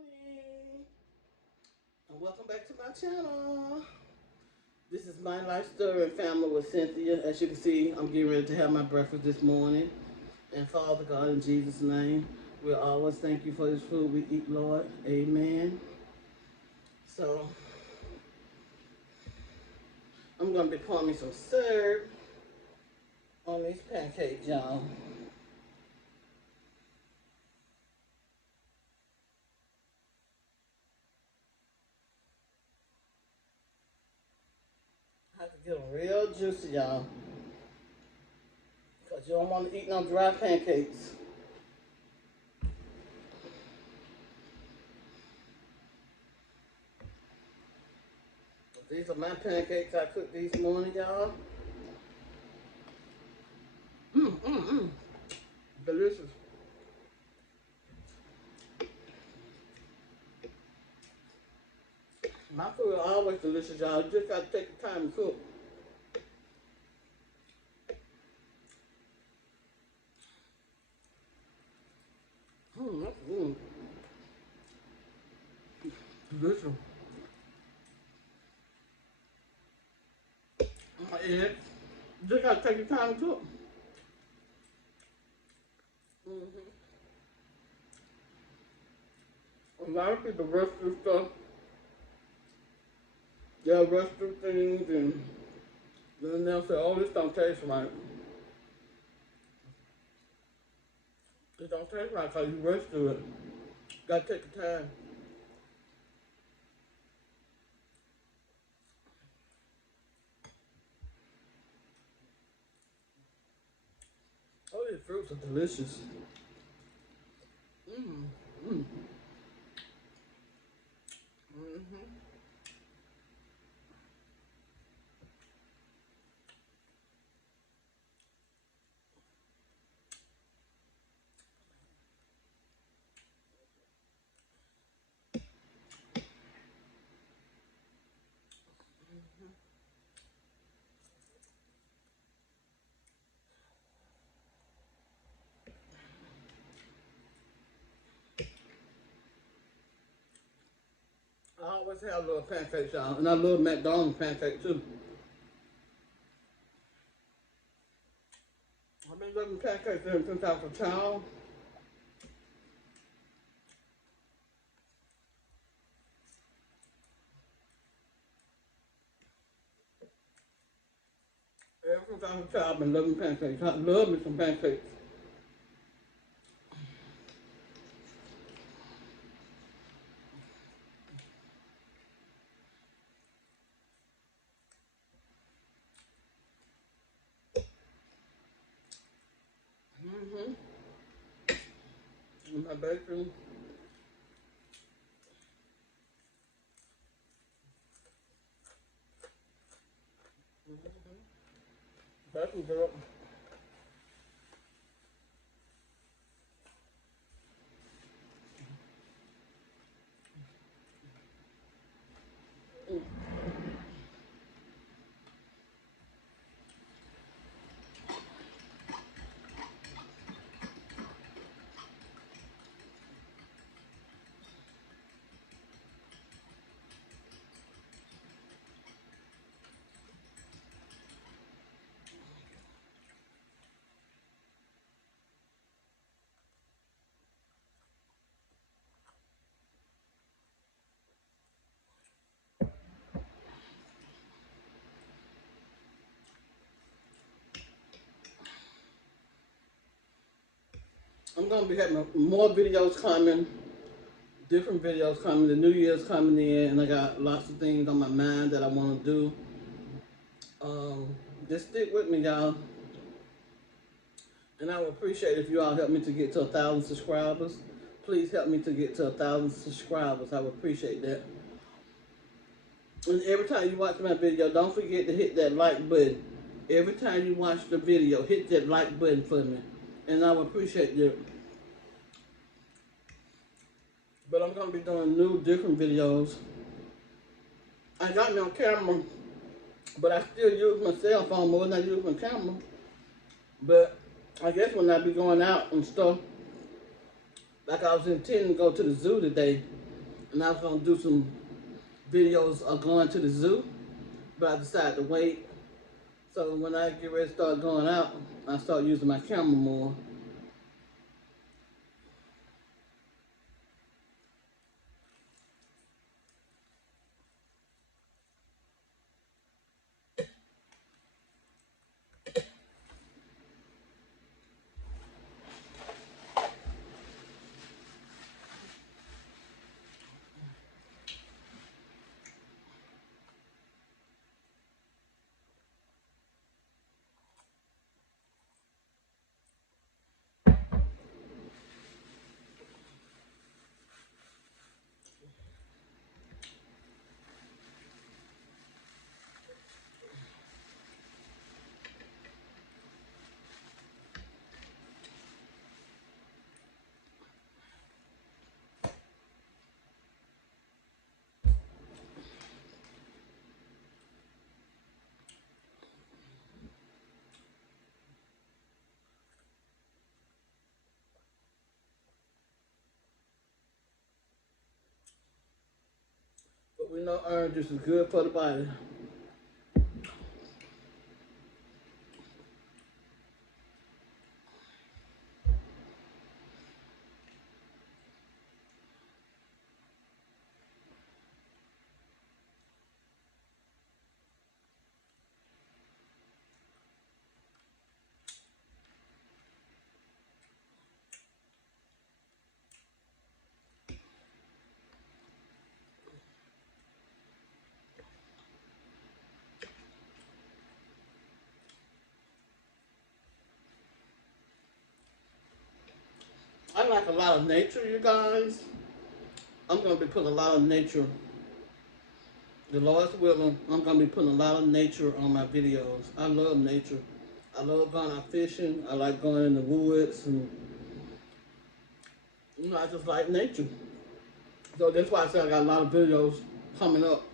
morning, and welcome back to my channel. This is my life story and family with Cynthia. As you can see, I'm getting ready to have my breakfast this morning. And Father God, in Jesus' name, we'll always thank you for this food we eat, Lord. Amen. So, I'm going to be pouring me some syrup on these pancakes, y'all. I have to get them real juicy, y'all, because you don't want to eat no dry pancakes. These are my pancakes I cooked this morning, y'all. Delicious. My food is always delicious, y'all. You just gotta take the time to cook. That's good. Delicious. My eggs. You just gotta take your time to cook. A lot of people rush through stuff. They'll rush through things and then they'll say, oh, this don't taste right. It don't taste right because you rush through it. Gotta take your time. Oh, these fruits are delicious. Mmm. Mmm. Mm-hmm. I always have little pancakes, y'all, and I love McDonald's pancakes too. I've been loving pancakes ever since I was a child. Ever since I was a child, I've been loving pancakes. I love me some pancakes. Mm-hmm. And my bacon. Bacon good. I'm gonna be having more videos coming, different videos coming. The New Year's coming in, and I got lots of things on my mind that I want to do. Just stick with me, y'all, and I would appreciate if you all help me to get to 1,000 subscribers. Please help me to get to 1,000 subscribers. I would appreciate that. And every time you watch my video, don't forget to hit that like button. Every time you watch the video, hit that like button for me, and I would appreciate that. But I'm gonna be doing new, different videos. I got me on camera, but I still use my cell phone more than I use my camera. But I guess when I be going out and stuff, like I was intending to go to the zoo today, and I was gonna do some videos of going to the zoo, but I decided to wait. So when I get ready to start going out, I start using my camera more. But we know orange juice is good for the body. I like a lot of nature, you guys. I'm gonna be putting a lot of nature. The Lord's willing, I'm gonna be putting a lot of nature on my videos. I love nature. I love going out fishing. I like going in the woods, and I just like nature. So that's why I say I got a lot of videos coming up.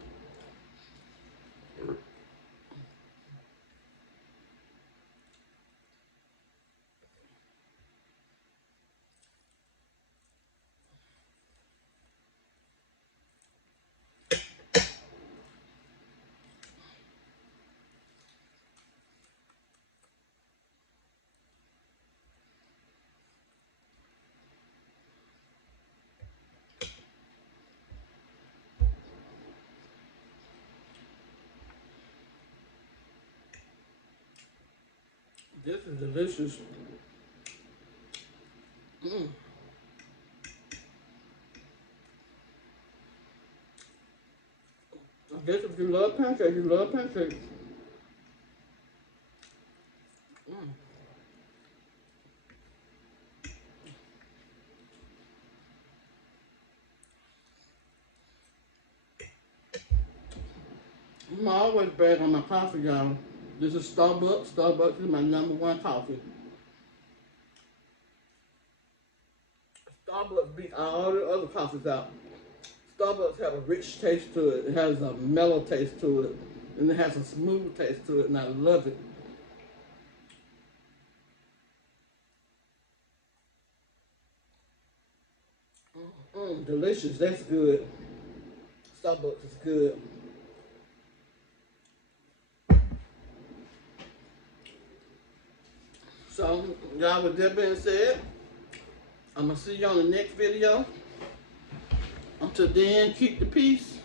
This is delicious. Mm. I guess if you love pancakes, you love pancakes. Mm. I'm always brag on my coffee, y'all. This is Starbucks. Starbucks is my #1 coffee. Starbucks beat all the other coffees out. Starbucks have a rich taste to it. It has a mellow taste to it. And it has a smooth taste to it, and I love it. Delicious. That's good. Starbucks is good. So, y'all, with that being said, I'm going to see you on the next video. Until then, keep the peace.